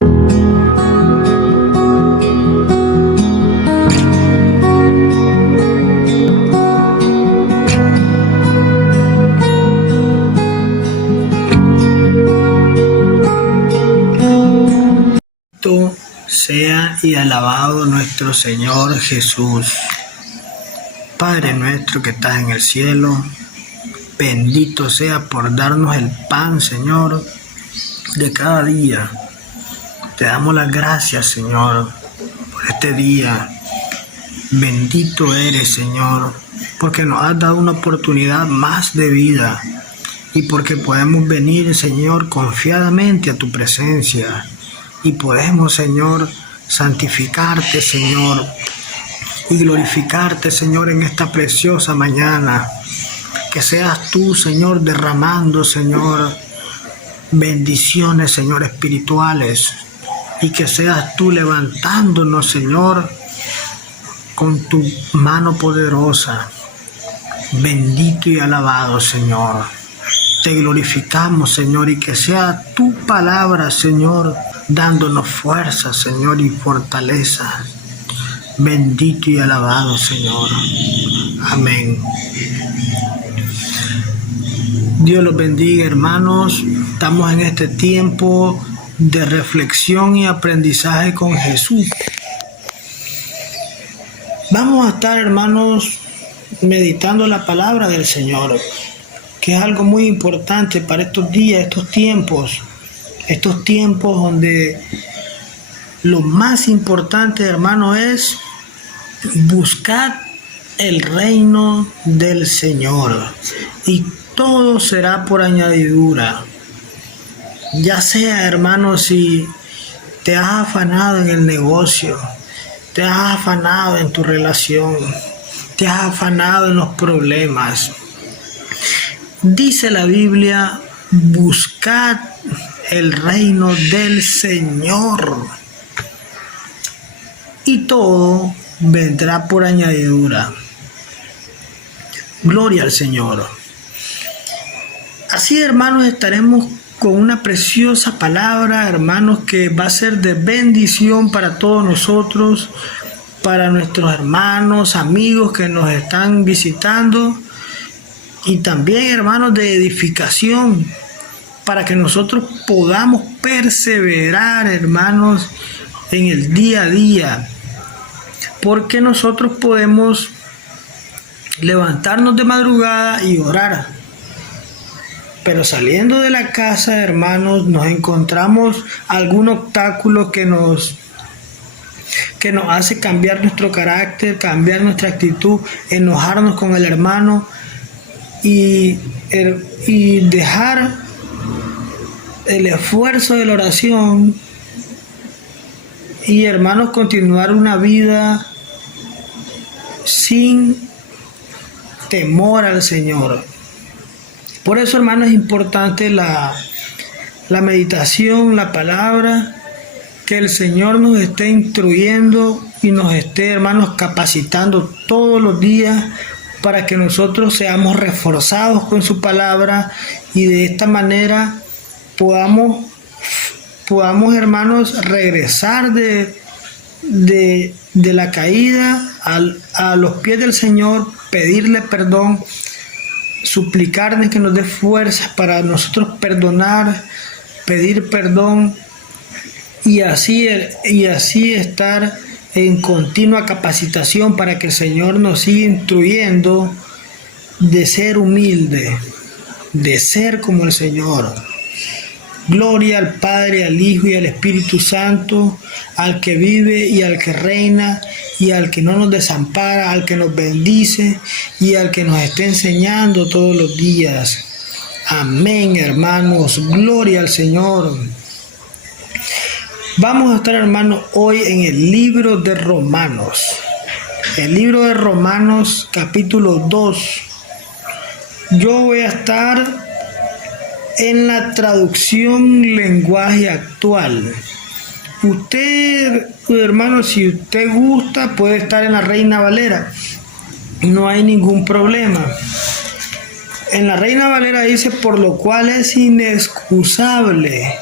Sea y alabado nuestro Señor Jesús. Padre nuestro que estás en el cielo, bendito sea por darnos el pan, Señor, de cada día. Te damos las gracias, Señor, por este día. Bendito eres, Señor, porque nos has dado una oportunidad más de vida y porque podemos venir, Señor, confiadamente a tu presencia. Y podemos, Señor, santificarte, Señor, y glorificarte, Señor, en esta preciosa mañana. Que seas tú, Señor, derramando, Señor, bendiciones, Señor, espirituales. Y que seas tú levantándonos, Señor, con tu mano poderosa. Bendito y alabado, Señor. Te glorificamos, Señor, y que sea tu palabra, Señor, dándonos fuerza, Señor, y fortaleza. Bendito y alabado, Señor. Amén. Dios los bendiga, hermanos. Estamos en este tiempo de reflexión y aprendizaje con Jesús. Vamos a estar, hermanos, meditando la palabra del Señor, que es algo muy importante para estos días, estos tiempos donde lo más importante, hermano, es buscar el reino del Señor y todo será por añadidura. Ya sea, hermano, si te has afanado en el negocio, te has afanado en tu relación, te has afanado en los problemas. Dice la Biblia, buscad el reino del Señor y todo vendrá por añadidura. Gloria al Señor. Así, hermanos, estaremos con una preciosa palabra, hermanos, que va a ser de bendición para todos nosotros, para nuestros hermanos, amigos que nos están visitando, y también, hermanos, de edificación, para que nosotros podamos perseverar, hermanos, en el día a día, porque nosotros podemos levantarnos de madrugada y orar, pero saliendo de la casa, hermanos, nos encontramos algún obstáculo que nos hace cambiar nuestro carácter, cambiar nuestra actitud, enojarnos con el hermano y dejar el esfuerzo de la oración y, hermanos, continuar una vida sin temor al Señor. Por eso, hermanos, es importante la meditación, la palabra, que el Señor nos esté instruyendo y nos esté, hermanos, capacitando todos los días para que nosotros seamos reforzados con su palabra y de esta manera podamos, hermanos, regresar de la caída a los pies del Señor, pedirle perdón, suplicarle que nos dé fuerzas para nosotros perdonar, pedir perdón y así estar en continua capacitación para que el Señor nos siga instruyendo de ser humilde, de ser como el Señor. Gloria al Padre, al Hijo y al Espíritu Santo, al que vive y al que reina y al que no nos desampara, al que nos bendice y al que nos está enseñando todos los días. Amén, hermanos. Gloria al Señor. Vamos a estar, hermanos, hoy en el libro de Romanos. El libro de Romanos, capítulo 2. Yo voy a estar en la traducción lenguaje actual. Usted, hermano, si usted gusta, puede estar en la Reina Valera. No hay ningún problema. En la Reina Valera dice, por lo cual es inexcusable.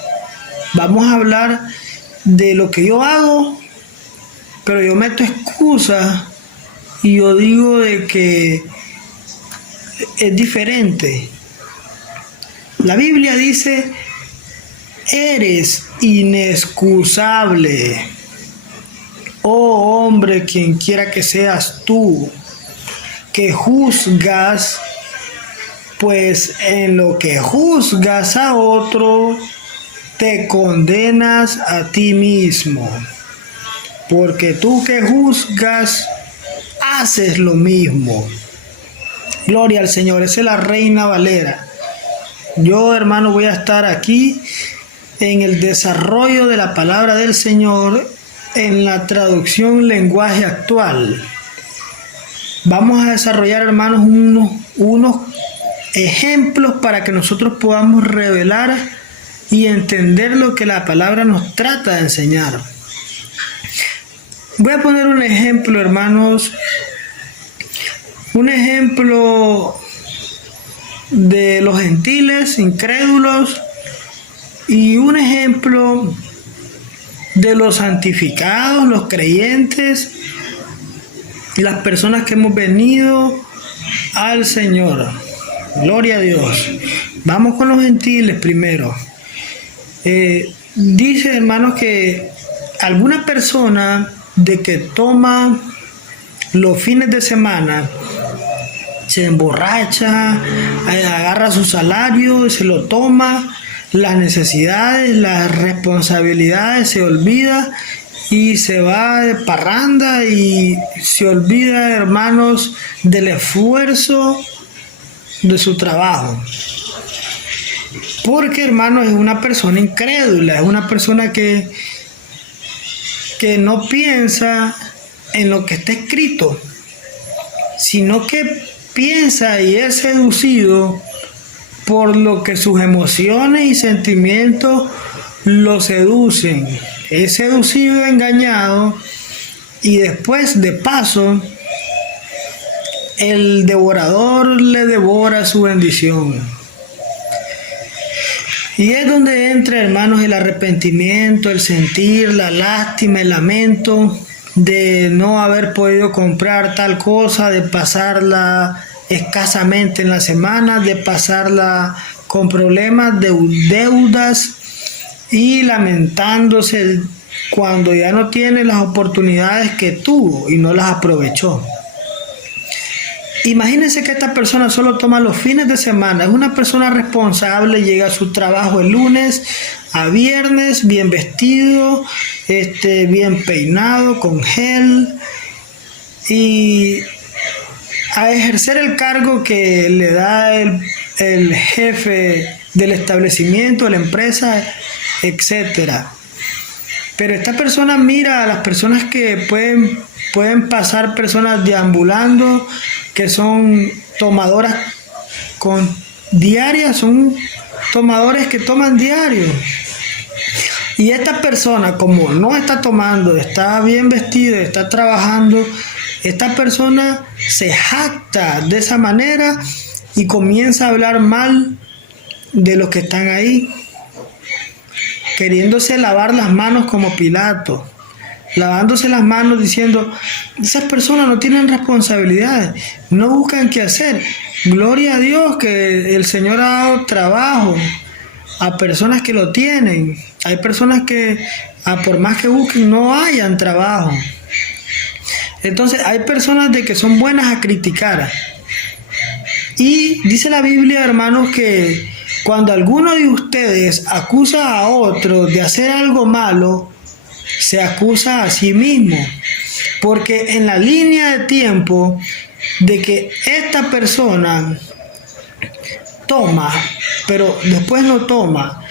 Vamos a hablar de lo que yo hago, pero yo meto excusas y yo digo de que es diferente. La Biblia dice, eres inexcusable, oh hombre, quien quiera que seas tú, que juzgas, pues en lo que juzgas a otro, te condenas a ti mismo, porque tú que juzgas, haces lo mismo. Gloria al Señor, esa es la Reina Valera. Yo, hermano, voy a estar aquí en el desarrollo de la palabra del Señor en la traducción lenguaje actual. Vamos a desarrollar, hermanos, unos ejemplos para que nosotros podamos revelar y entender lo que la palabra nos trata de enseñar. Voy a poner un ejemplo, hermanos, un ejemplo de los gentiles incrédulos y un ejemplo de los santificados, los creyentes y las personas que hemos venido al Señor. Gloria a Dios. Vamos con los gentiles primero. Dice, hermanos, que alguna persona de que toma los fines de semana, se emborracha, agarra su salario, se lo toma, las necesidades, las responsabilidades, se olvida y se va de parranda y se olvida, hermanos, del esfuerzo de su trabajo. Porque, hermanos, es una persona incrédula, es una persona que no piensa en lo que está escrito, sino que piensa y es seducido por lo que sus emociones y sentimientos lo seducen. Es seducido, engañado, y después, de paso, el devorador le devora su bendición. Y es donde entra, hermanos, el arrepentimiento, el sentir, la lástima, el lamento de no haber podido comprar tal cosa, de pasarla escasamente en la semana, de pasarla con problemas, de deudas y lamentándose cuando ya no tiene las oportunidades que tuvo y no las aprovechó. Imagínense que esta persona solo toma los fines de semana, es una persona responsable, llega a su trabajo el lunes a viernes, bien vestido, bien peinado, con gel, y a ejercer el cargo que le da el jefe del establecimiento, de la empresa, etcétera. Pero esta persona mira a las personas que pueden pasar, personas deambulando, que son tomadoras diarias, son tomadores que toman diario. Y esta persona, como no está tomando, está bien vestida, está trabajando, esta persona se jacta de esa manera y comienza a hablar mal de los que están ahí, queriéndose lavar las manos como Pilato, lavándose las manos diciendo, esas personas no tienen responsabilidades, no buscan qué hacer. Gloria a Dios que el Señor ha dado trabajo a personas que lo tienen. Hay personas que por más que busquen no hayan trabajo. Entonces hay personas de que son buenas a criticar. Y dice la Biblia, hermanos, que cuando alguno de ustedes acusa a otro de hacer algo malo, se acusa a sí mismo, porque en la línea de tiempo de que esta persona toma, pero después no toma,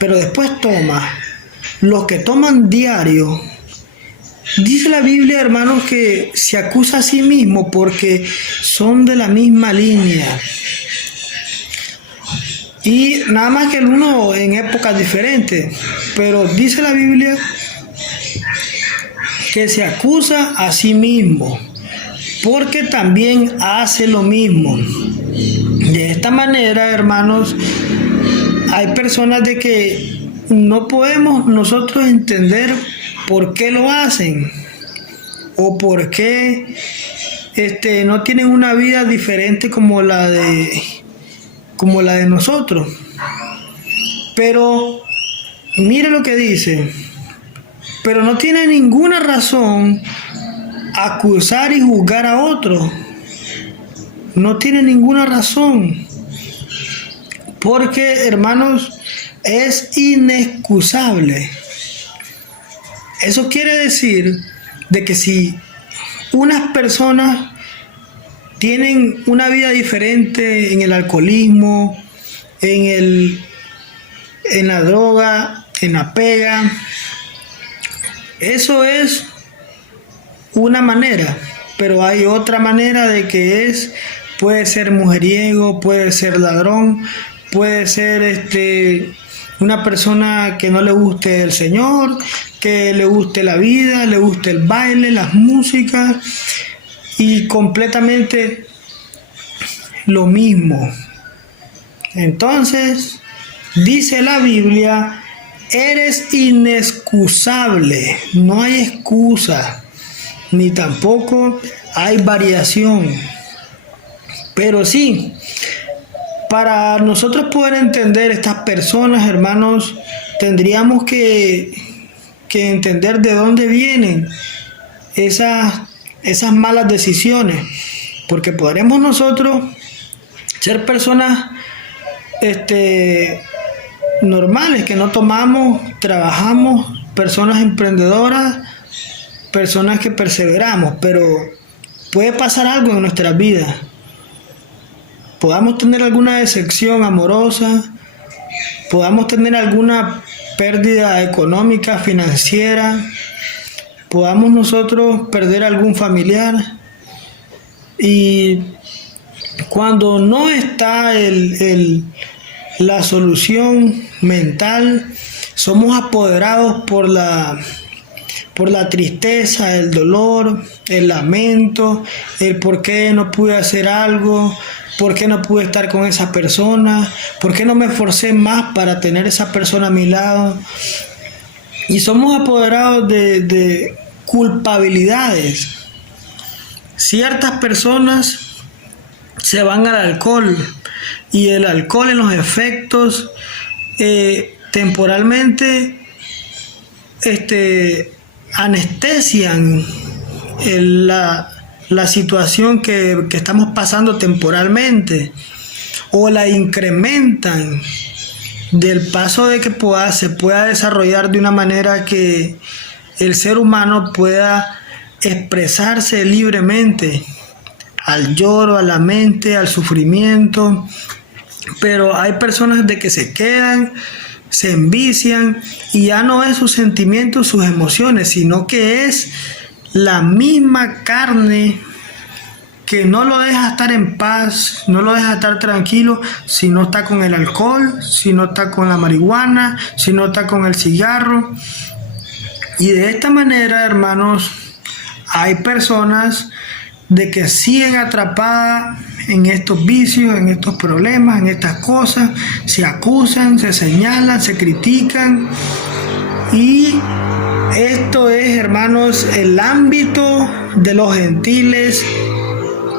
pero después toma, los que toman diario, dice la Biblia, hermanos, que se acusa a sí mismo porque son de la misma línea. Y nada más que el uno en épocas diferentes, pero dice la Biblia que se acusa a sí mismo, porque también hace lo mismo. De esta manera, hermanos, hay personas de que no podemos nosotros entender por qué lo hacen o por qué no tienen una vida diferente como la de nosotros. Pero mire lo que dice: pero no tiene ninguna razón acusar y juzgar a otros. No tiene ninguna razón. Porque, hermanos, es inexcusable. Eso quiere decir de que si unas personas tienen una vida diferente en el alcoholismo, en la droga, en la pega, eso es una manera, pero hay otra manera de que puede ser mujeriego, puede ser ladrón, puede ser una persona que no le guste el Señor, que le guste la vida, le guste el baile, las músicas, y completamente lo mismo. Entonces, dice la Biblia, eres inexcusable, no hay excusa, ni tampoco hay variación. Pero sí, para nosotros poder entender estas personas, hermanos, tendríamos que entender de dónde vienen esas malas decisiones, porque podremos nosotros ser personas normales, que no tomamos, trabajamos, personas emprendedoras, personas que perseveramos, pero puede pasar algo en nuestras vidas. Podamos tener alguna decepción amorosa, podamos tener alguna pérdida económica, financiera, podamos nosotros perder algún familiar, y cuando no está la solución mental, somos apoderados por la tristeza, el dolor, el lamento, el por qué no pude hacer algo, por qué no pude estar con esa persona, por qué no me esforcé más para tener esa persona a mi lado. Y somos apoderados de culpabilidades. Ciertas personas se van al alcohol, y el alcohol en los efectos temporalmente anestesian la situación que estamos pasando temporalmente, o la incrementan del paso de que se pueda desarrollar de una manera que el ser humano pueda expresarse libremente al lloro, a la mente, al sufrimiento. Pero hay personas de que se quedan, se envician, y ya no es sus sentimientos, sus emociones, sino que es la misma carne que no lo deja estar en paz, no lo deja estar tranquilo, si no está con el alcohol, si no está con la marihuana, si no está con el cigarro. Y de esta manera, hermanos, hay personas de que siguen atrapadas en estos vicios, en estos problemas, en estas cosas, se acusan, se señalan, se critican, y esto es, hermanos, el ámbito de los gentiles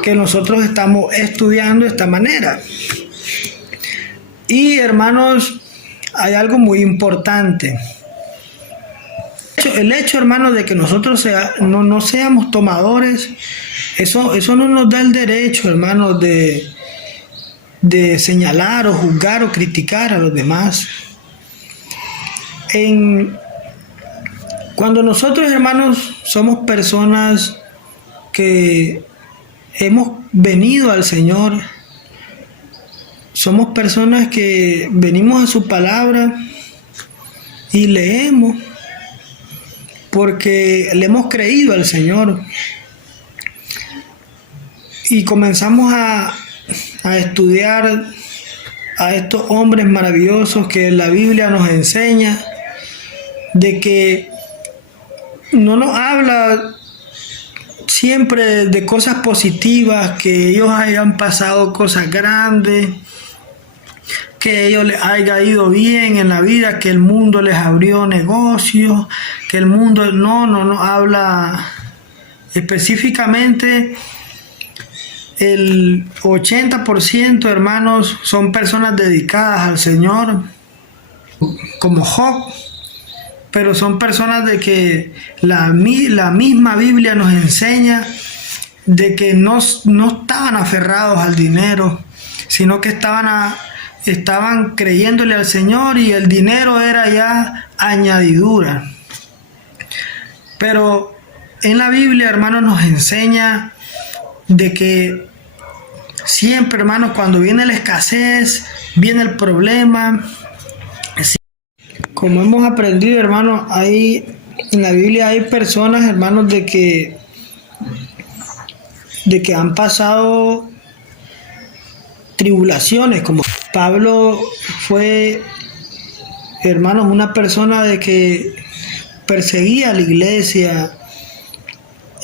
que nosotros estamos estudiando de esta manera. Y, hermanos, hay algo muy importante. El hecho, hermanos, de que nosotros no seamos tomadores, eso no nos da el derecho, hermanos, de señalar o juzgar o criticar a los demás. Cuando nosotros, hermanos, somos personas que hemos venido al Señor, somos personas que venimos a su palabra y leemos porque le hemos creído al Señor, y comenzamos a estudiar a estos hombres maravillosos que la Biblia nos enseña, de que no nos habla siempre de cosas positivas, que ellos hayan pasado cosas grandes, que a ellos les haya ido bien en la vida, que el mundo les abrió negocios, que el mundo no habla específicamente. El 80%, hermanos, son personas dedicadas al Señor, como Job, pero son personas de que la misma Biblia nos enseña de que no estaban aferrados al dinero, sino que estaban creyéndole al Señor, y el dinero era ya añadidura. Pero en la Biblia, hermanos, nos enseña de que siempre, hermanos, cuando viene la escasez, viene el problema. Como hemos aprendido, hermanos, en la Biblia hay personas, hermanos, de que han pasado tribulaciones, como Pablo fue, hermanos, una persona de que perseguía a la iglesia,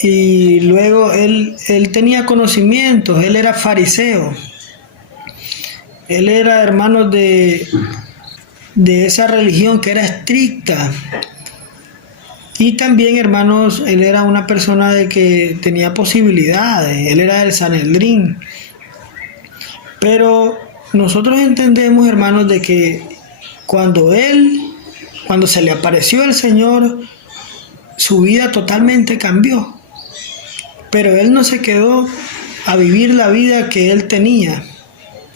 y luego él tenía conocimientos, él era fariseo, él era, hermanos, de esa religión que era estricta, y también, hermanos, él era una persona de que tenía posibilidades, él era del Sanedrín. Pero nosotros entendemos, hermanos, de que cuando se le apareció el Señor, su vida totalmente cambió. Pero él no se quedó a vivir la vida que él tenía.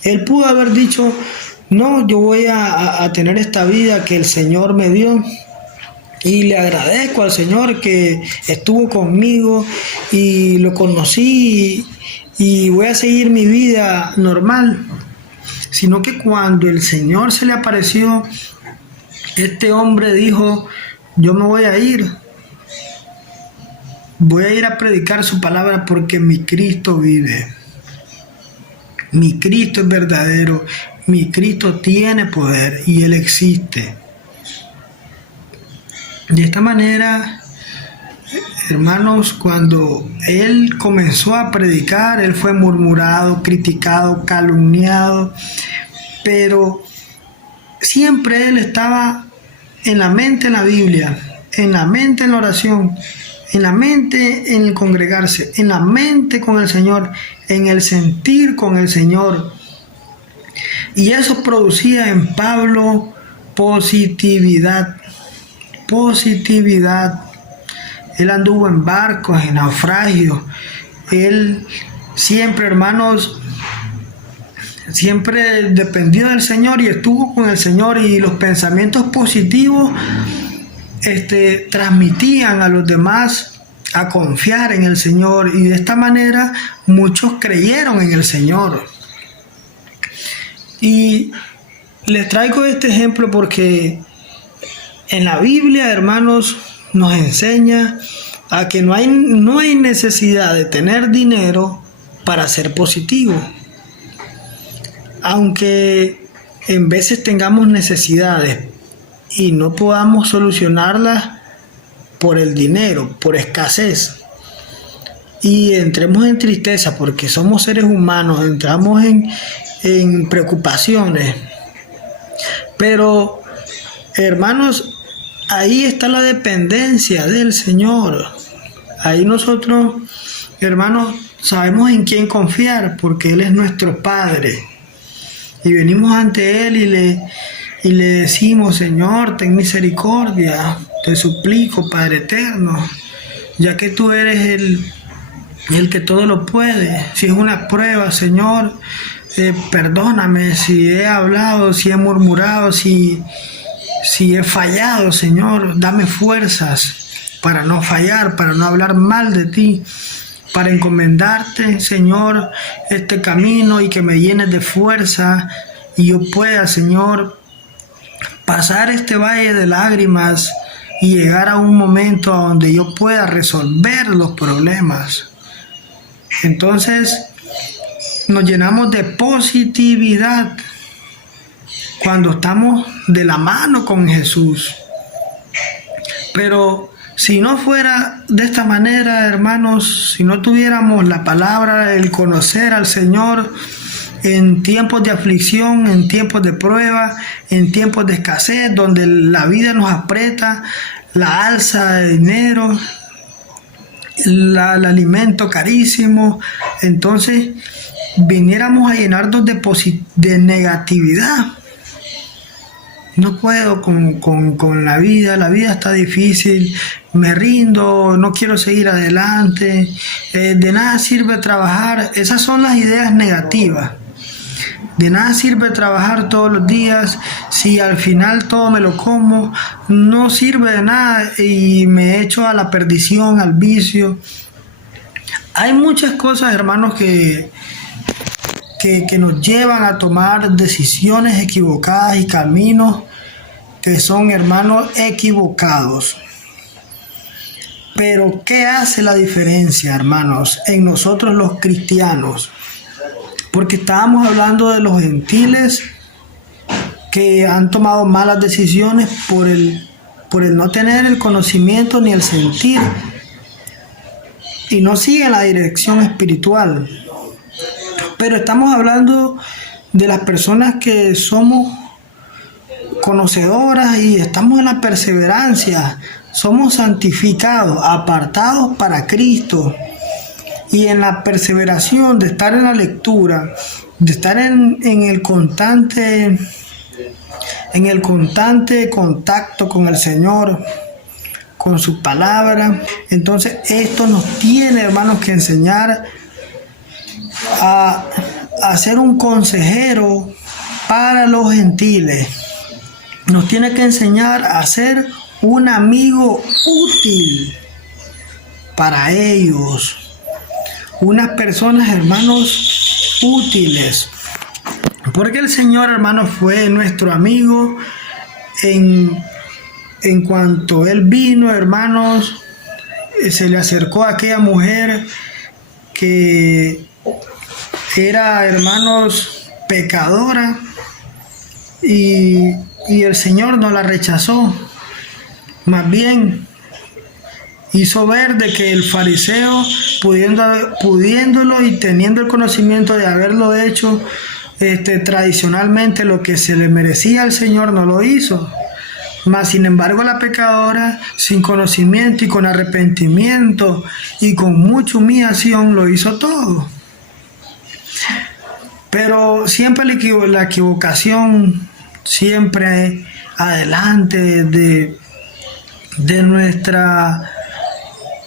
Él pudo haber dicho: no, yo voy a tener esta vida que el Señor me dio, y le agradezco al Señor que estuvo conmigo y lo conocí, y voy a seguir mi vida normal. Sino que cuando el Señor se le apareció, este hombre dijo: yo me voy a ir a predicar su palabra, porque mi Cristo vive, mi Cristo es verdadero, mi Cristo tiene poder y Él existe. De esta manera, hermanos, cuando él comenzó a predicar, él fue murmurado, criticado, calumniado, pero siempre él estaba en la mente en la Biblia, en la mente en la oración, en la mente en el congregarse, en la mente con el Señor, en el sentir con el Señor. Y eso producía en Pablo positividad. Él anduvo en barcos, en naufragios. Él siempre, hermanos, siempre dependió del Señor y estuvo con el Señor, y los pensamientos positivos transmitían a los demás a confiar en el Señor, y de esta manera muchos creyeron en el Señor. Y les traigo este ejemplo porque en la Biblia, hermanos, nos enseña a que no hay necesidad de tener dinero para ser positivo. Aunque en veces tengamos necesidades y no podamos solucionarlas por el dinero, por escasez, y entremos en tristeza porque somos seres humanos, entramos en preocupaciones. Pero, hermanos, ahí está la dependencia del Señor. Ahí nosotros, hermanos, sabemos en quién confiar, porque Él es nuestro Padre. Y venimos ante Él y le decimos: Señor, ten misericordia, te suplico, Padre eterno, ya que tú eres el que todo lo puede. Si es una prueba, Señor, perdóname si he hablado, si he murmurado, si he fallado, Señor. Dame fuerzas para no fallar, para no hablar mal de ti, para encomendarte, Señor, este camino, y que me llenes de fuerza y yo pueda, Señor, pasar este valle de lágrimas y llegar a un momento donde yo pueda resolver los problemas. Entonces nos llenamos de positividad cuando estamos de la mano con Jesús. Pero si no fuera de esta manera, hermanos, si no tuviéramos la palabra, el conocer al Señor, en tiempos de aflicción, en tiempos de prueba, en tiempos de escasez, donde la vida nos aprieta, la alza de dinero, el alimento carísimo. Entonces viniéramos a llenarnos de negatividad. No puedo con la vida está difícil, me rindo, no quiero seguir adelante, de nada sirve trabajar. Esas son las ideas negativas. De nada sirve trabajar todos los días si al final todo me lo como, no sirve de nada y me echo a la perdición, al vicio. Hay muchas cosas, hermanos, que nos llevan a tomar decisiones equivocadas y caminos que son, hermanos, equivocados. Pero ¿qué hace la diferencia, hermanos, en nosotros los cristianos? Porque estábamos hablando de los gentiles que han tomado malas decisiones por el no tener el conocimiento ni el sentir y no siguen la dirección espiritual. Pero estamos hablando de las personas que somos conocedoras y estamos en la perseverancia, somos santificados, apartados para Cristo, y en la perseveración de estar en la lectura, de estar en el constante contacto con el Señor, con su palabra. Entonces esto nos tiene, hermanos, que enseñar a ser un consejero para los gentiles. Nos tiene que enseñar a ser un amigo útil para ellos. Unas personas, hermanos, útiles. Porque el Señor, hermanos, fue nuestro amigo en cuanto Él vino, hermanos, se le acercó a aquella mujer que era, hermanos, pecadora, y el Señor no la rechazó. Más bien hizo ver de que el fariseo, pudiéndolo y teniendo el conocimiento de haberlo hecho tradicionalmente, lo que se le merecía al Señor, no lo hizo. Mas sin embargo la pecadora, sin conocimiento y con arrepentimiento y con mucha humillación, lo hizo todo. Pero siempre la equivocación, siempre adelante de nuestra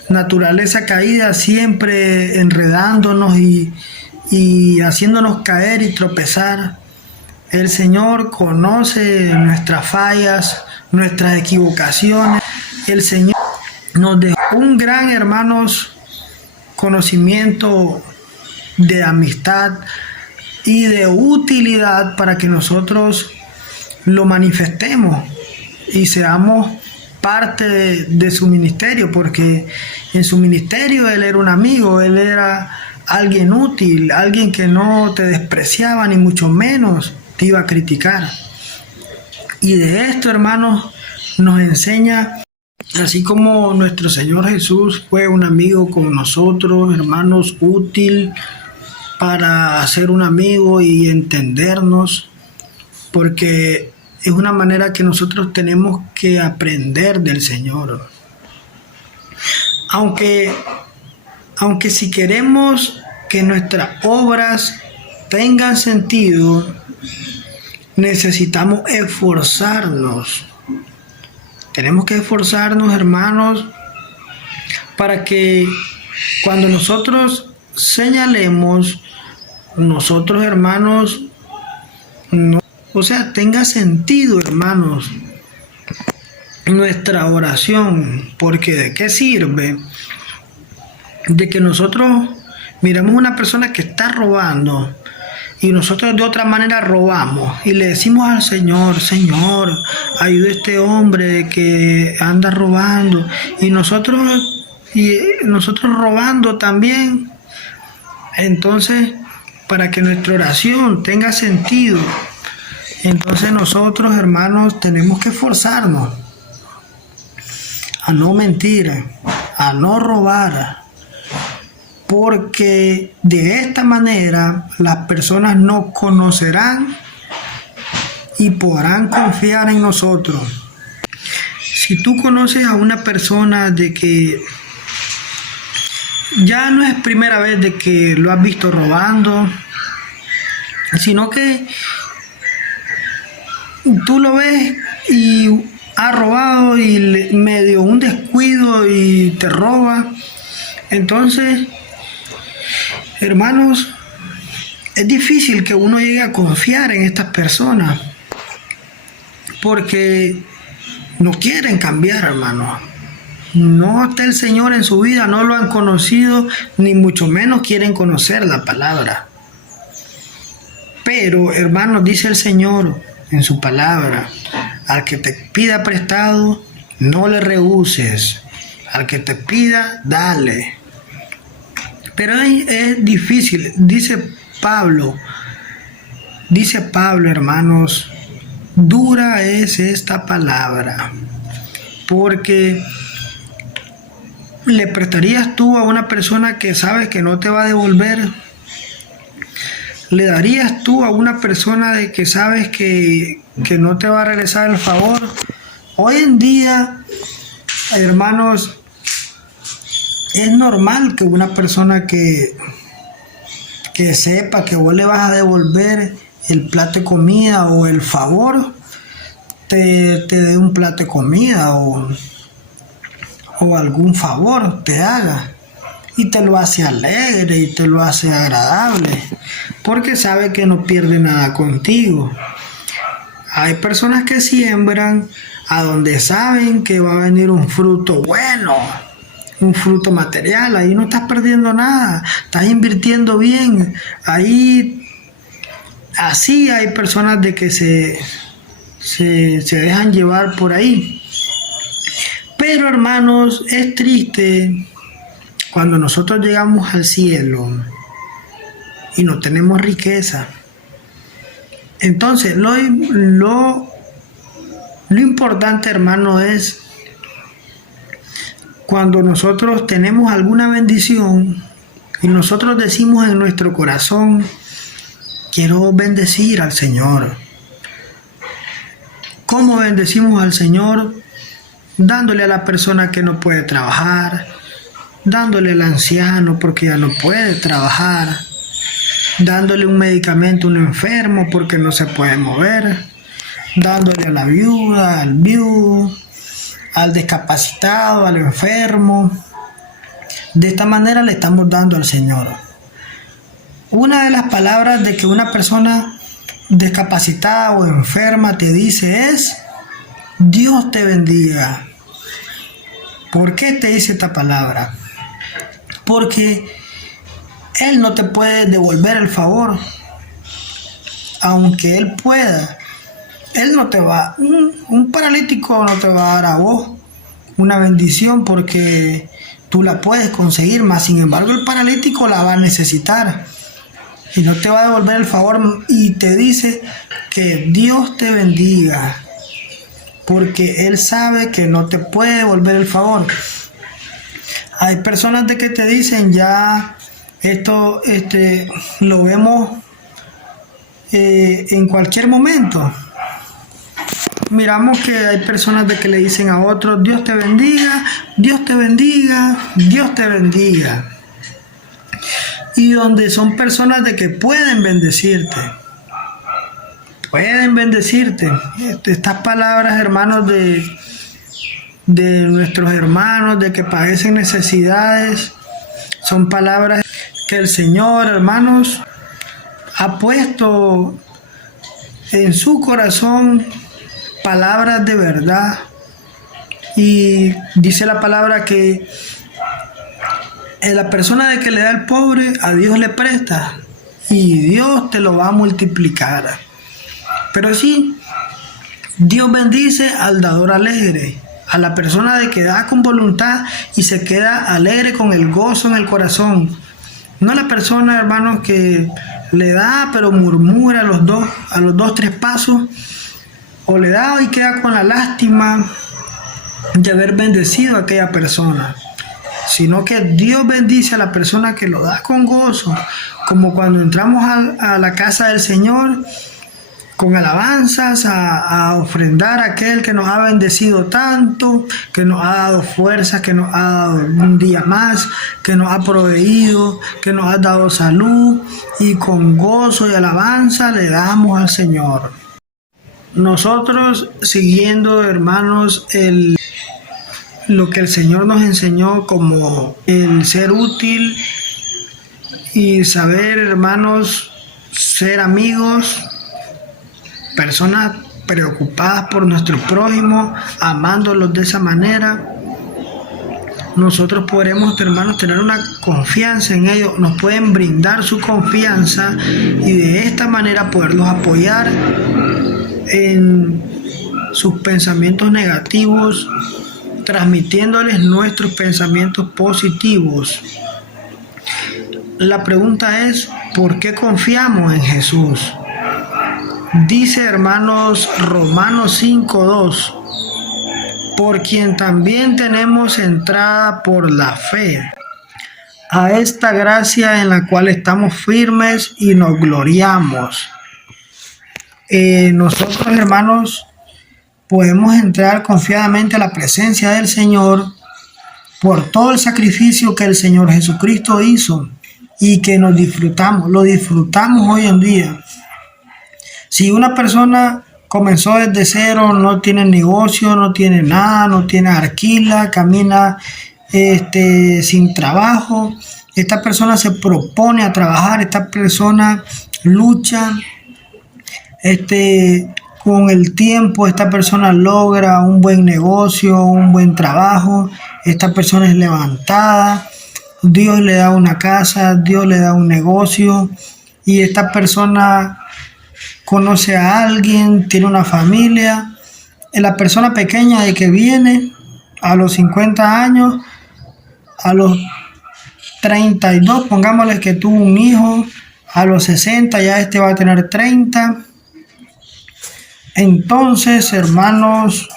naturaleza caída, siempre enredándonos y haciéndonos caer y tropezar. El Señor conoce nuestras fallas, nuestras equivocaciones. El Señor nos dejó un gran, hermanos, conocimiento de amistad y de utilidad para que nosotros lo manifestemos y seamos parte de su ministerio, porque en su ministerio Él era un amigo, Él era alguien útil, alguien que no te despreciaba ni mucho menos te iba a criticar. Y de esto, hermanos, nos enseña, así como nuestro Señor Jesús fue un amigo con nosotros, hermanos, útil para ser un amigo y entendernos, porque es una manera que nosotros tenemos que aprender del Señor. Aunque si queremos que nuestras obras tengan sentido, necesitamos esforzarnos. Tenemos que esforzarnos, hermanos, para que cuando nosotros señalemos, nosotros, hermanos, tenga sentido, hermanos, nuestra oración. Porque ¿de qué sirve de que nosotros miremos a una persona que está robando y nosotros de otra manera robamos y le decimos al Señor: Señor, ayude a este hombre que anda robando, y nosotros robando también? Entonces, para que nuestra oración tenga sentido, entonces nosotros, hermanos, tenemos que esforzarnos a no mentir, a no robar, porque de esta manera las personas nos conocerán y podrán confiar en nosotros. Si tú conoces a una persona de que ya no es primera vez de que lo has visto robando, sino que tú lo ves y ha robado y me dio un descuido y te roba, entonces, hermanos, es difícil que uno llegue a confiar en estas personas porque no quieren cambiar, hermanos. No está el Señor en su vida, no lo han conocido, ni mucho menos quieren conocer la palabra. Pero, hermanos, dice el Señor en su palabra: al que te pida prestado, no le rehuses. Al que te pida, dale. Pero es difícil, dice Pablo, hermanos, dura es esta palabra, porque ¿le prestarías tú a una persona que sabes que no te va a devolver? ¿Le darías tú a una persona de que sabes que no te va a regresar el favor? Hoy en día, hermanos, es normal que una persona que sepa que vos le vas a devolver el plato de comida o el favor, te dé un plato de comida o algún favor te haga, y te lo hace alegre y te lo hace agradable, porque sabe que no pierde nada contigo. Hay personas que siembran a donde saben que va a venir un fruto bueno, un fruto material. Ahí no estás perdiendo nada, estás invirtiendo bien. Ahí, así hay personas de que se dejan llevar por ahí. Pero, hermanos, es triste cuando nosotros llegamos al cielo y no tenemos riqueza. Entonces, lo importante, hermano, es cuando nosotros tenemos alguna bendición y nosotros decimos en nuestro corazón: quiero bendecir al Señor. ¿Cómo bendecimos al Señor? Dándole a la persona que no puede trabajar, dándole al anciano porque ya no puede trabajar, dándole un medicamento a un enfermo porque no se puede mover, dándole a la viuda, al viudo, al discapacitado, al enfermo. De esta manera le estamos dando al Señor. Una de las palabras de que una persona discapacitada o enferma te dice es: Dios te bendiga. ¿Por qué te dice esta palabra? Porque Él no te puede devolver el favor, aunque Él pueda. Él no te va, un paralítico no te va a dar a vos una bendición porque tú la puedes conseguir, más sin embargo el paralítico la va a necesitar y no te va a devolver el favor, y te dice que Dios te bendiga porque Él sabe que no te puede devolver el favor. Hay personas de que te dicen: ya esto lo vemos en cualquier momento. Miramos que hay personas de que le dicen a otros: Dios te bendiga, Dios te bendiga, Dios te bendiga. Y donde son personas de que pueden bendecirte. Pueden bendecirte. Estas palabras, hermanos, de nuestros hermanos, de que padecen necesidades, son palabras que el Señor, hermanos, ha puesto en su corazón, palabras de verdad. Y dice la palabra que la persona de que le da al pobre, a Dios le presta y Dios te lo va a multiplicar. Pero sí, Dios bendice al dador alegre, a la persona de que da con voluntad y se queda alegre con el gozo en el corazón. No la persona, hermanos, que le da pero murmura a los dos, tres pasos, o le da y queda con la lástima de haber bendecido a aquella persona, sino que Dios bendice a la persona que lo da con gozo, como cuando entramos a la casa del Señor con alabanzas, a ofrendar a aquel que nos ha bendecido tanto, que nos ha dado fuerza, que nos ha dado un día más, que nos ha proveído, que nos ha dado salud, y con gozo y alabanza le damos al Señor. Nosotros, siguiendo, hermanos, lo que el Señor nos enseñó como el ser útil y saber, hermanos, ser amigos, personas preocupadas por nuestro prójimo, amándolos de esa manera, nosotros podremos, hermanos, tener una confianza en ellos, nos pueden brindar su confianza y de esta manera poderlos apoyar en sus pensamientos negativos, transmitiéndoles nuestros pensamientos positivos. La pregunta es, ¿por qué confiamos en Jesús? Dice, hermanos, Romanos 5:2, por quien también tenemos entrada por la fe a esta gracia en la cual estamos firmes y nos gloriamos. Nosotros, hermanos, podemos entrar confiadamente a la presencia del Señor por todo el sacrificio que el Señor Jesucristo hizo y que lo disfrutamos hoy en día. Si una persona comenzó desde cero, no tiene negocio, no tiene nada, no tiene alquila, camina sin trabajo, esta persona se propone a trabajar, esta persona lucha, con el tiempo esta persona logra un buen negocio, un buen trabajo, esta persona es levantada, Dios le da una casa, Dios le da un negocio y esta persona conoce a alguien, tiene una familia. La persona pequeña de que viene a los 50 años, a los 32, pongámosle que tuvo un hijo, a los 60 ya va a tener 30. Entonces, hermanos,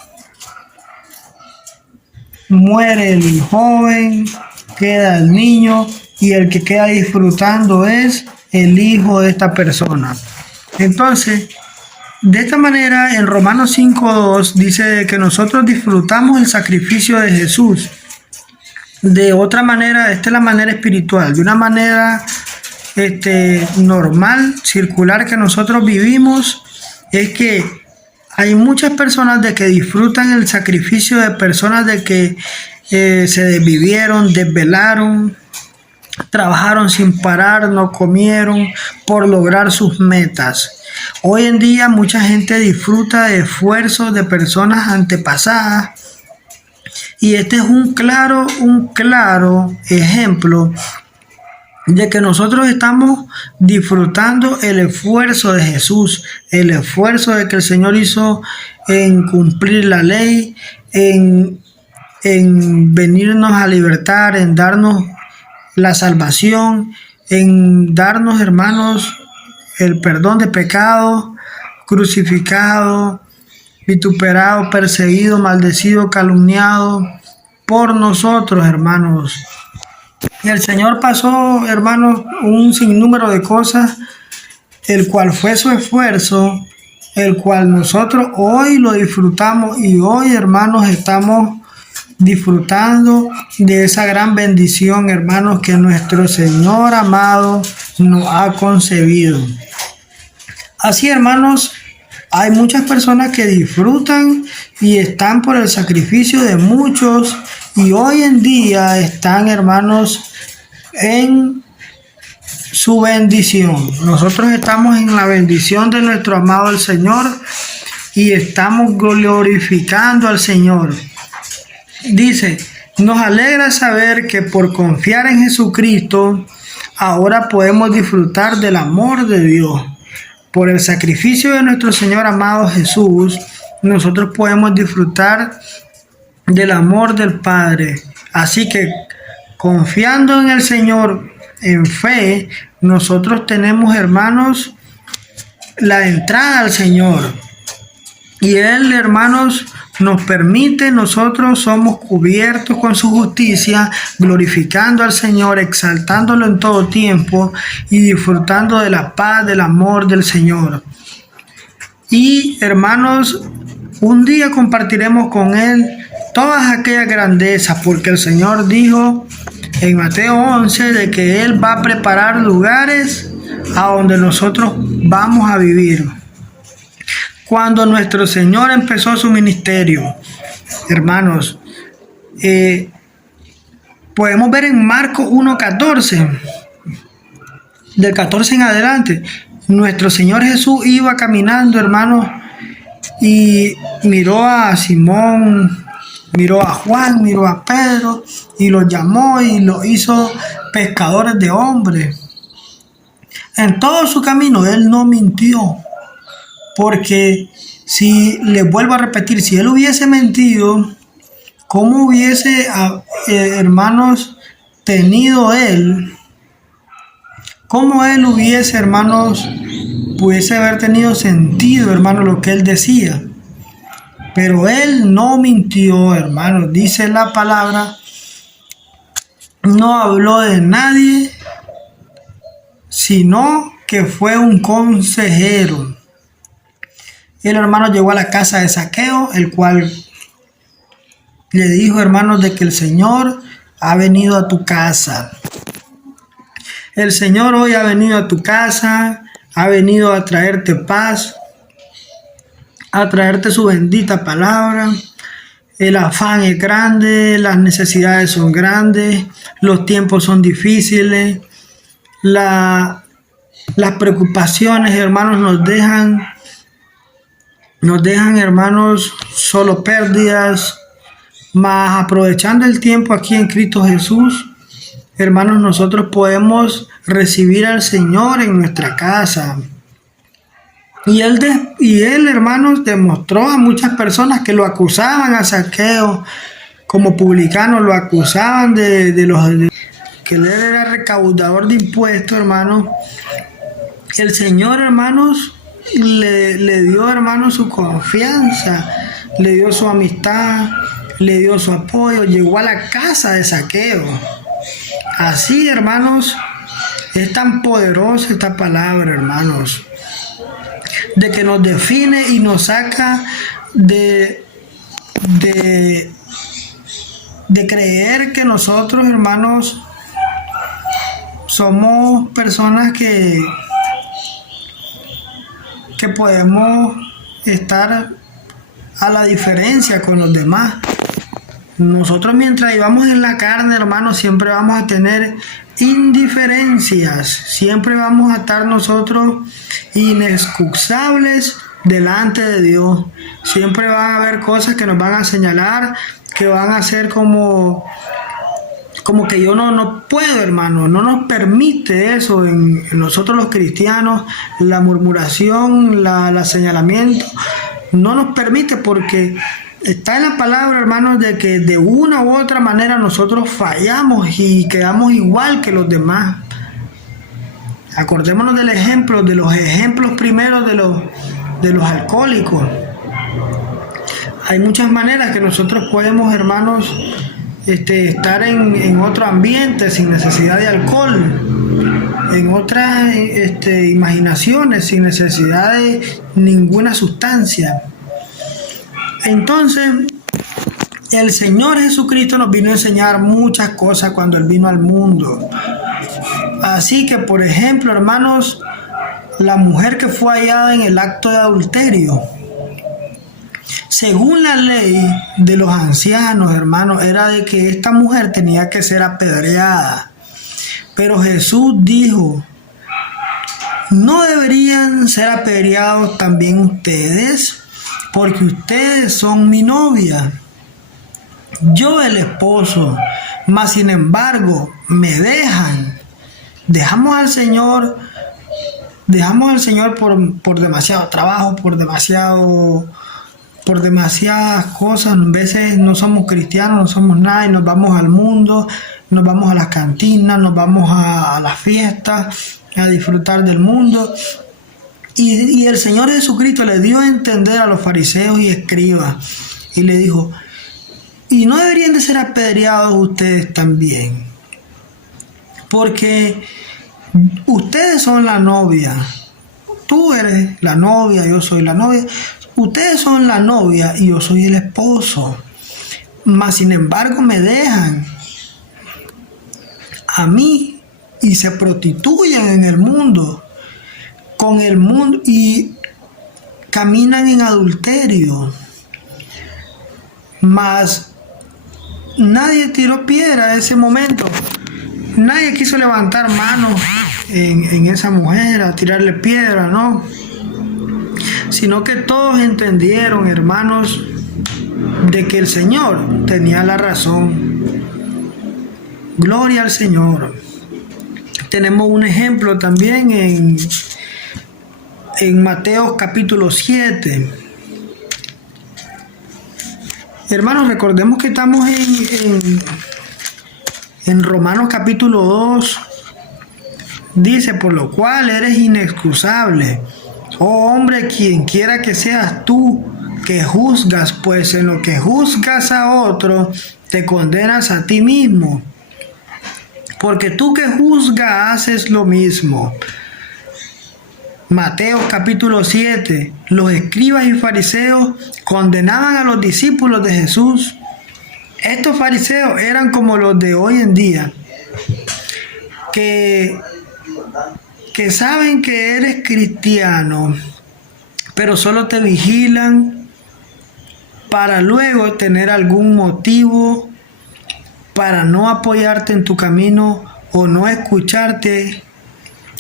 muere el joven, queda el niño y el que queda disfrutando es el hijo de esta persona. Entonces, de esta manera, en Romanos 5:2 dice que nosotros disfrutamos el sacrificio de Jesús. De otra manera, esta es la manera espiritual, de una manera normal, circular que nosotros vivimos, es que hay muchas personas de que disfrutan el sacrificio de personas de que se desvivieron, desvelaron, trabajaron sin parar, no comieron por lograr sus metas. Hoy en día mucha gente disfruta de esfuerzos de personas antepasadas y este es un claro ejemplo de que nosotros estamos disfrutando el esfuerzo de Jesús, el esfuerzo de que el Señor hizo en cumplir la ley, en venirnos a libertar, en darnos la salvación, en darnos, hermanos, el perdón de pecados, crucificado, vituperado, perseguido, maldecido, calumniado por nosotros, hermanos. Y el Señor pasó, hermanos, un sinnúmero de cosas, el cual fue su esfuerzo, el cual nosotros hoy lo disfrutamos y hoy, hermanos, estamos disfrutando de esa gran bendición, hermanos, que nuestro Señor amado nos ha concebido. Así, hermanos, hay muchas personas que disfrutan y están por el sacrificio de muchos y hoy en día están, hermanos, en su bendición. Nosotros estamos en la bendición de nuestro amado el Señor y estamos glorificando al Señor. Dice, nos alegra saber que por confiar en Jesucristo, ahora podemos disfrutar del amor de Dios. Por el sacrificio de nuestro Señor amado Jesús, nosotros podemos disfrutar del amor del Padre. Así que, confiando en el Señor, en fe, nosotros tenemos, hermanos, la entrada al Señor. Y Él, hermanos, nos permite, nosotros somos cubiertos con su justicia, glorificando al Señor, exaltándolo en todo tiempo y disfrutando de la paz, del amor del Señor. Y hermanos, un día compartiremos con Él todas aquellas grandezas, porque el Señor dijo en Mateo 11 de que Él va a preparar lugares a donde nosotros vamos a vivir. Cuando nuestro Señor empezó su ministerio, hermanos, podemos ver en Marcos 1:14, del 14 en adelante, nuestro Señor Jesús iba caminando, hermanos, y miró a Simón, miró a Juan, miró a Pedro, y los llamó y los hizo pescadores de hombres. En todo su camino Él no mintió. Porque si les vuelvo a repetir, si Él hubiese mentido, ¿cómo hubiese, hermanos, tenido Él? ¿Cómo Él hubiese, hermanos, pudiese haber tenido sentido, hermanos, lo que Él decía? Pero Él no mintió, hermanos. Dice la palabra, no habló de nadie, sino que fue un consejero. El hermano llegó a la casa de Zaqueo, el cual le dijo, hermanos, de que el Señor ha venido a tu casa. El Señor hoy ha venido a tu casa, ha venido a traerte paz, a traerte su bendita palabra. El afán es grande, las necesidades son grandes, los tiempos son difíciles, las preocupaciones, hermanos, nos dejan, hermanos, solo pérdidas. Mas aprovechando el tiempo aquí en Cristo Jesús, hermanos, nosotros podemos recibir al Señor en nuestra casa. Y él, hermanos, demostró a muchas personas que lo acusaban a Zaqueo como publicano, lo acusaban de que él era recaudador de impuestos, hermanos. El Señor, hermanos, le dio, hermanos, su confianza, le dio su amistad, le dio su apoyo, llegó a la casa de Zaqueo. Así, hermanos, es tan poderosa esta palabra, hermanos, de que nos define y nos saca de creer que nosotros, hermanos, somos personas que podemos estar a la diferencia con los demás. Nosotros, mientras vivamos en la carne, hermanos, siempre vamos a tener indiferencias, siempre vamos a estar nosotros inexcusables delante de Dios. Siempre van a haber cosas que nos van a señalar, que van a ser como que yo no puedo, hermano, no nos permite eso en nosotros los cristianos, la murmuración, la señalamiento, no nos permite, porque está en la palabra, hermanos, de que de una u otra manera nosotros fallamos y quedamos igual que los demás. Acordémonos del ejemplo, de los ejemplos primeros de los alcohólicos. Hay muchas maneras que nosotros podemos, hermanos, estar en otro ambiente sin necesidad de alcohol, en otras imaginaciones sin necesidad de ninguna sustancia. Entonces, el Señor Jesucristo nos vino a enseñar muchas cosas cuando Él vino al mundo. Así que, por ejemplo, hermanos, la mujer que fue hallada en el acto de adulterio, según la ley de los ancianos, hermanos, era de que esta mujer tenía que ser apedreada. Pero Jesús dijo, ¿no deberían ser apedreados también ustedes? Porque ustedes son mi novia, yo el esposo, mas sin embargo me dejan. Dejamos al Señor por demasiado trabajo, por demasiadas cosas. A veces no somos cristianos, no somos nada y nos vamos al mundo, nos vamos a las cantinas, nos vamos a las fiestas, a disfrutar del mundo. Y el Señor Jesucristo le dio a entender a los fariseos y escribas y le dijo, ¿y no deberían de ser apedreados ustedes también? Porque ustedes son la novia. Tú eres la novia, yo soy la novia. Ustedes son la novia y yo soy el esposo. Mas sin embargo me dejan a mí y se prostituyen en el mundo, con el mundo, y caminan en adulterio. Mas nadie tiró piedra en ese momento. Nadie quiso levantar manos en esa mujer a tirarle piedra, ¿no? Sino que todos entendieron, hermanos, de que el Señor tenía la razón. Gloria al Señor. Tenemos un ejemplo también en Mateo capítulo 7. Hermanos, recordemos que estamos en Romanos capítulo 2. Dice, por lo cual eres inexcusable, oh hombre, quien quiera que seas tú, que juzgas, pues en lo que juzgas a otro, te condenas a ti mismo. Porque tú que juzgas haces lo mismo. Mateo capítulo 7. Los escribas y fariseos condenaban a los discípulos de Jesús. Estos fariseos eran como los de hoy en día, que saben que eres cristiano, pero solo te vigilan para luego tener algún motivo para no apoyarte en tu camino o no escucharte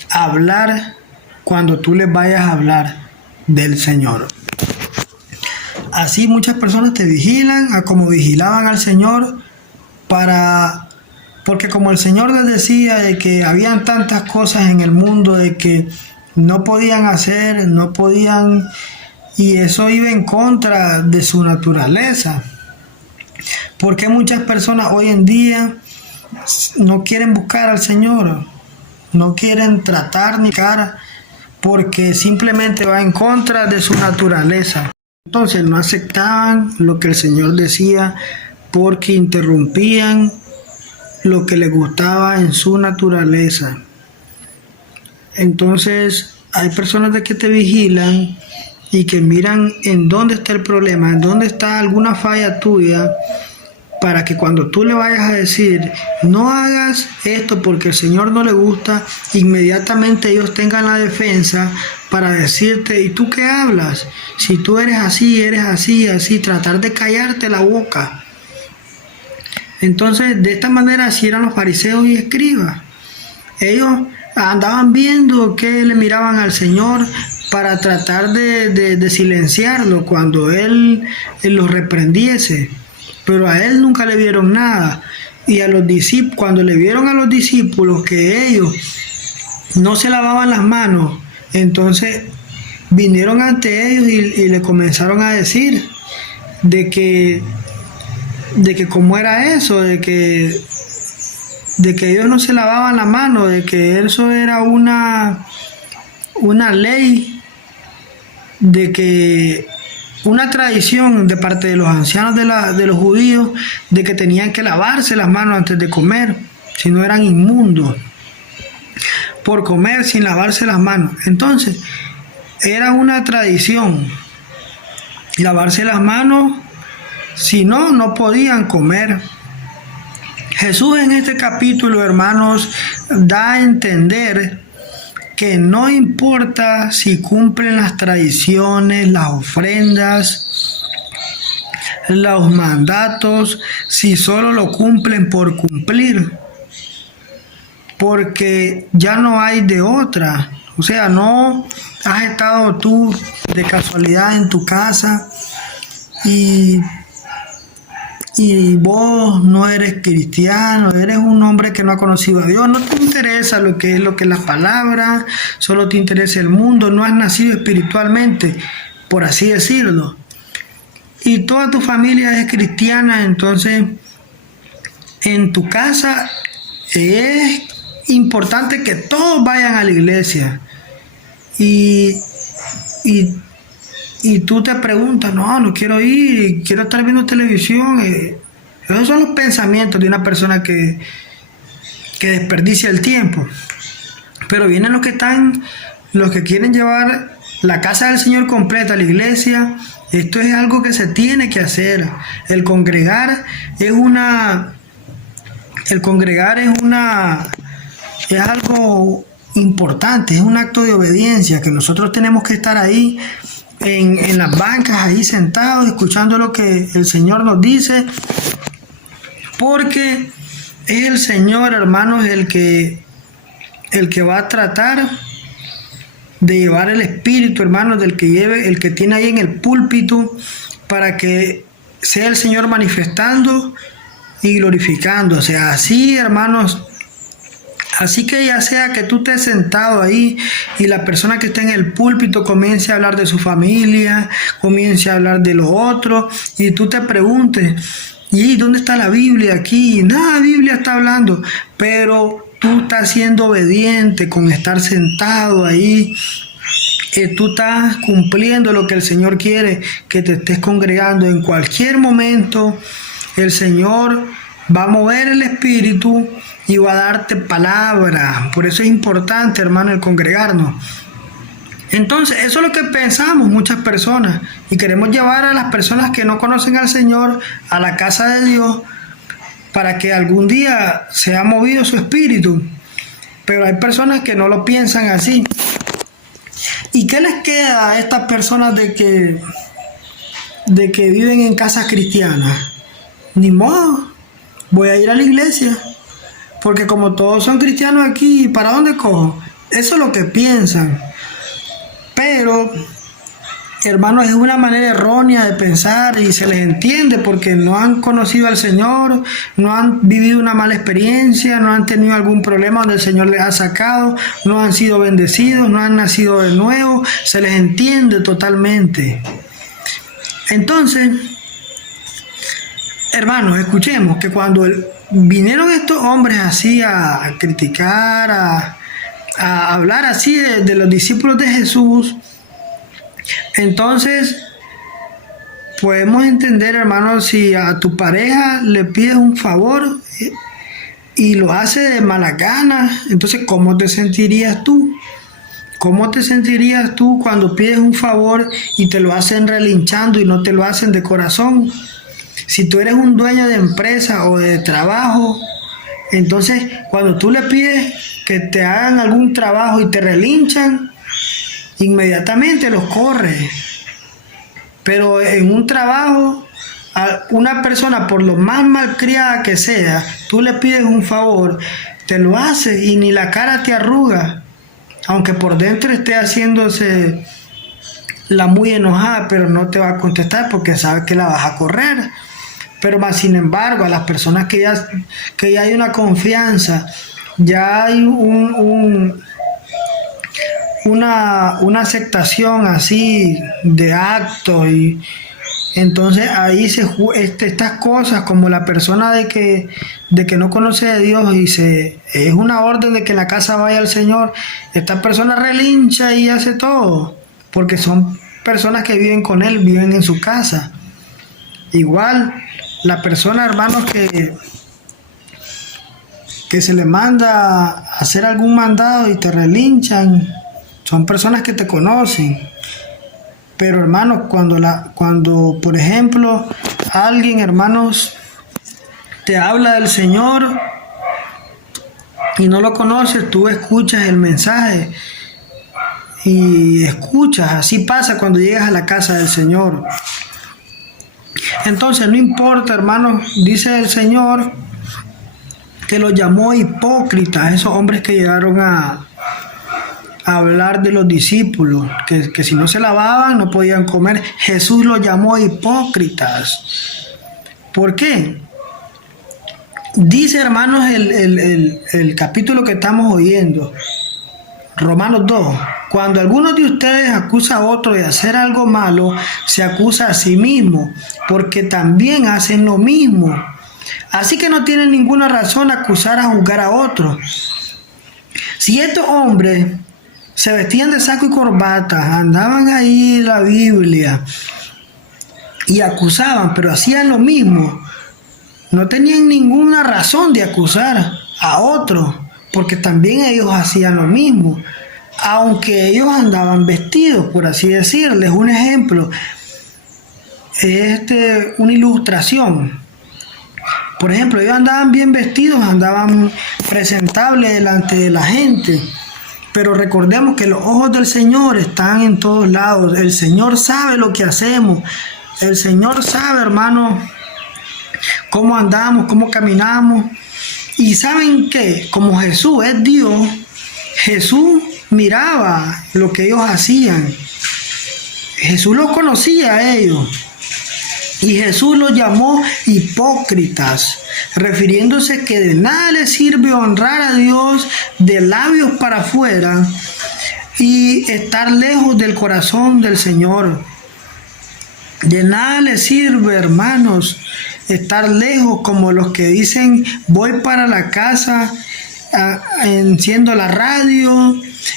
hablar cuando tú les vayas a hablar del Señor. Así muchas personas te vigilan a como vigilaban al Señor, porque como el Señor les decía de que habían tantas cosas en el mundo de que no podían hacer, no podían, y eso iba en contra de su naturaleza. Porque muchas personas hoy en día no quieren buscar al Señor, no quieren tratar ni cara, porque simplemente va en contra de su naturaleza. Entonces no aceptaban lo que el Señor decía porque interrumpían lo que les gustaba en su naturaleza. Entonces hay personas de que te vigilan y que miran en dónde está el problema, en dónde está alguna falla tuya, para que cuando tú le vayas a decir, no hagas esto porque el Señor no le gusta, inmediatamente ellos tengan la defensa para decirte, ¿y tú qué hablas? Si tú eres así, así, tratar de callarte la boca. Entonces, de esta manera así eran los fariseos y escribas. Ellos andaban viendo que le miraban al Señor para tratar de silenciarlo cuando Él los reprendiese. Pero a Él nunca le vieron nada. Y a los discípulos, cuando le vieron a los discípulos que ellos no se lavaban las manos, entonces vinieron ante ellos y le comenzaron a decir de que cómo era eso, de que ellos no se lavaban la mano, de que eso era una ley, de que una tradición de parte de los ancianos de los judíos, de que tenían que lavarse las manos antes de comer, si no eran inmundos por comer sin lavarse las manos. Entonces, era una tradición lavarse las manos, si no, no podían comer. Jesús en este capítulo, hermanos, da a entender que no importa si cumplen las tradiciones, las ofrendas, los mandatos, si solo lo cumplen por cumplir, porque ya no hay de otra. O sea, no has estado tú de casualidad en tu casa y vos no eres cristiano, eres un hombre que no ha conocido a Dios, no te interesa lo que es la palabra, solo te interesa el mundo, no has nacido espiritualmente, por así decirlo, y toda tu familia es cristiana. Entonces en tu casa es importante que todos vayan a la iglesia y y tú te preguntas, no quiero ir, quiero estar viendo televisión. Esos son los pensamientos de una persona que desperdicia el tiempo. Pero vienen los que quieren llevar la casa del Señor completa a la iglesia. Esto es algo que se tiene que hacer. El congregar es algo importante, es un acto de obediencia, que nosotros tenemos que estar ahí en las bancas, ahí sentados, escuchando lo que el Señor nos dice, porque es el Señor, hermanos, el que va a tratar de llevar el espíritu, hermanos, el que tiene ahí en el púlpito, para que sea el Señor manifestando y glorificando. O sea, así, hermanos, así que ya sea que tú estés sentado ahí y la persona que está en el púlpito comience a hablar de su familia, comience a hablar de lo otro, y tú te preguntes, ¿y dónde está la Biblia aquí? Nada, Biblia está hablando, pero tú estás siendo obediente con estar sentado ahí. Tú estás cumpliendo lo que el Señor quiere, que te estés congregando. En cualquier momento el Señor va a mover el espíritu y va a darte palabra. Por eso es importante, hermano, el congregarnos. Entonces, eso es lo que pensamos muchas personas, y queremos llevar a las personas que no conocen al Señor a la casa de Dios para que algún día sea movido su espíritu. Pero hay personas que no lo piensan así. ¿Y qué les queda a estas personas de que viven en casas cristianas? Ni modo, voy a ir a la iglesia, porque como todos son cristianos aquí, ¿para dónde cojo? Eso es lo que piensan. Pero, hermanos, es una manera errónea de pensar, y se les entiende porque no han conocido al Señor, no han vivido una mala experiencia, no han tenido algún problema donde el Señor les ha sacado, no han sido bendecidos, no han nacido de nuevo. Se les entiende totalmente. Entonces, hermanos, escuchemos que cuando vinieron estos hombres así a criticar, a hablar así de los discípulos de Jesús, entonces podemos entender, hermanos, si a tu pareja le pides un favor y lo hace de mala gana, entonces ¿cómo te sentirías tú? ¿Cómo te sentirías tú cuando pides un favor y te lo hacen relinchando y no te lo hacen de corazón? Si tú eres un dueño de empresa o de trabajo, entonces cuando tú le pides que te hagan algún trabajo y te relinchan, inmediatamente los corres. Pero en un trabajo, a una persona, por lo más malcriada que sea, tú le pides un favor, te lo hace y ni la cara te arruga, aunque por dentro esté haciéndose la muy enojada, pero no te va a contestar porque sabe que la vas a correr. Pero más sin embargo, a las personas que ya hay una confianza, ya hay una aceptación así de acto, y entonces ahí estas cosas, como la persona de que no conoce a Dios y es una orden de que la casa vaya al Señor, esta persona relincha y hace todo, porque son personas que viven con Él, viven en su casa. Igual la persona, hermanos, que se le manda a hacer algún mandado y te relinchan, son personas que te conocen. Pero, hermanos, cuando por ejemplo alguien, hermanos, te habla del Señor y no lo conoces, tú escuchas el mensaje y escuchas. Así pasa cuando llegas a la casa del Señor. Entonces no importa, hermanos, dice el Señor que los llamó hipócritas, esos hombres que llegaron a hablar de los discípulos, que si no se lavaban no podían comer. Jesús los llamó hipócritas. ¿Por qué? Dice, hermanos, el capítulo que estamos oyendo, Romanos 2, cuando alguno de ustedes acusa a otro de hacer algo malo, se acusa a sí mismo, porque también hacen lo mismo. Así que no tienen ninguna razón a acusar, a juzgar a otro. Si estos hombres se vestían de saco y corbata, andaban ahí la Biblia y acusaban, pero hacían lo mismo. No tenían ninguna razón de acusar a otros, porque también ellos hacían lo mismo, aunque ellos andaban vestidos, por así decirles. Un ejemplo, una ilustración. Por ejemplo, ellos andaban bien vestidos, andaban presentables delante de la gente. Pero recordemos que los ojos del Señor están en todos lados. El Señor sabe lo que hacemos. El Señor sabe, hermanos, cómo andamos, cómo caminamos. Y ¿saben qué? Como Jesús es Dios, Jesús miraba lo que ellos hacían. Jesús los conocía a ellos. Y Jesús los llamó hipócritas, refiriéndose que de nada les sirve honrar a Dios de labios para afuera y estar lejos del corazón del Señor. De nada les sirve, hermanos, estar lejos como los que dicen: voy para la casa, enciendo la radio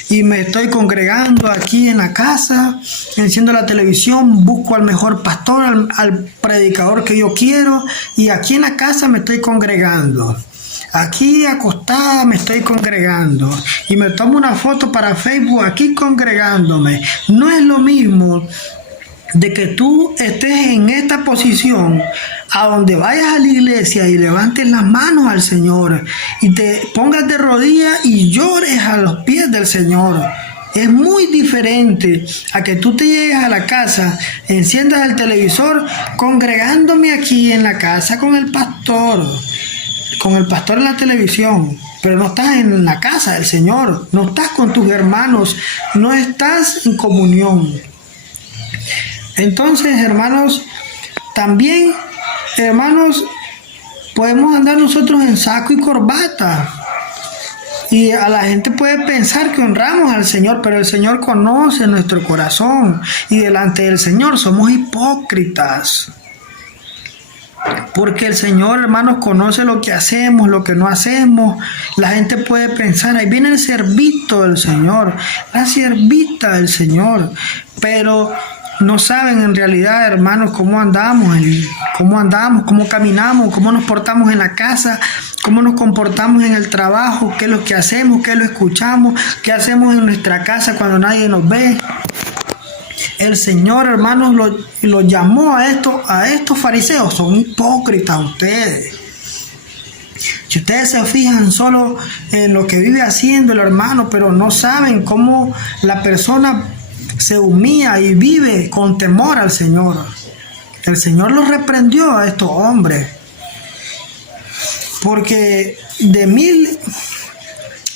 y me estoy congregando aquí en la casa, enciendo la televisión, busco al mejor pastor, al predicador que yo quiero, y aquí en la casa me estoy congregando. Aquí acostada me estoy congregando y me tomo una foto para Facebook aquí congregándome. No es lo mismo de que tú estés en esta posición a donde vayas a la iglesia y levantes las manos al Señor y te pongas de rodillas y llores a los pies del Señor. Es muy diferente a que tú te llegues a la casa, enciendas el televisor, congregándome aquí en la casa con el pastor en la televisión, pero no estás en la casa del Señor, no estás con tus hermanos, no estás en comunión. Entonces, hermanos, también, hermanos, podemos andar nosotros en saco y corbata. Y a la gente puede pensar que honramos al Señor, pero el Señor conoce nuestro corazón. Y delante del Señor somos hipócritas. Porque el Señor, hermanos, conoce lo que hacemos, lo que no hacemos. La gente puede pensar: ahí viene el servito del Señor, la siervita del Señor. Pero no saben en realidad, hermanos, cómo andamos, cómo caminamos, cómo nos portamos en la casa, cómo nos comportamos en el trabajo, qué es lo que hacemos, qué lo escuchamos, qué hacemos en nuestra casa cuando nadie nos ve. El Señor, hermanos, lo llamó a estos fariseos. Son hipócritas ustedes. Si ustedes se fijan solo en lo que vive haciendo el hermano, pero no saben cómo la persona se humilla y vive con temor al Señor. El Señor los reprendió a estos hombres. Porque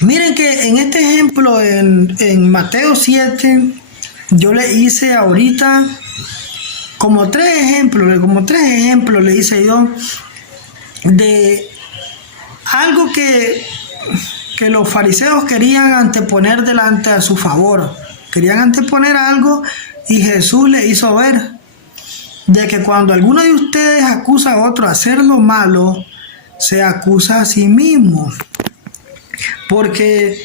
miren que en este ejemplo, en Mateo 7, yo le hice ahorita como tres ejemplos le hice yo de algo que los fariseos querían anteponer delante a su favor. Querían anteponer algo y Jesús le hizo ver de que cuando alguno de ustedes acusa a otro de hacer lo malo, se acusa a sí mismo. Porque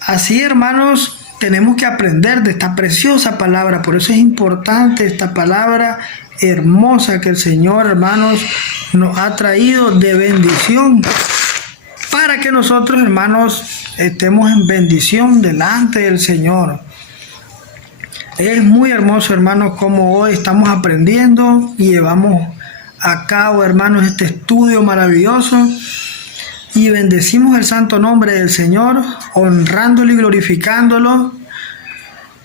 así, hermanos, tenemos que aprender de esta preciosa palabra. Por eso es importante esta palabra hermosa que el Señor, hermanos, nos ha traído de bendición, para que nosotros, hermanos, estemos en bendición delante del Señor. Es muy hermoso, hermanos, como hoy estamos aprendiendo y llevamos a cabo, hermanos, este estudio maravilloso, y bendecimos el santo nombre del Señor, honrándolo y glorificándolo.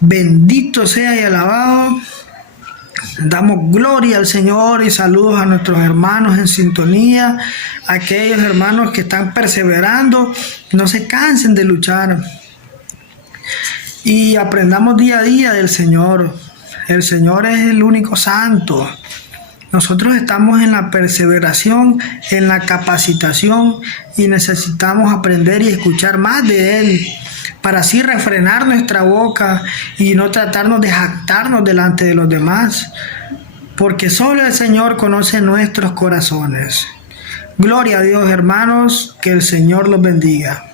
Bendito sea y alabado. Damos gloria al Señor y saludos a nuestros hermanos en sintonía, aquellos hermanos que están perseverando, no se cansen de luchar y aprendamos día a día del Señor. El Señor es el único santo. Nosotros estamos en la perseveración, en la capacitación, y necesitamos aprender y escuchar más de Él, para así refrenar nuestra boca y no tratarnos de jactarnos delante de los demás, porque solo el Señor conoce nuestros corazones. Gloria a Dios, hermanos, que el Señor los bendiga.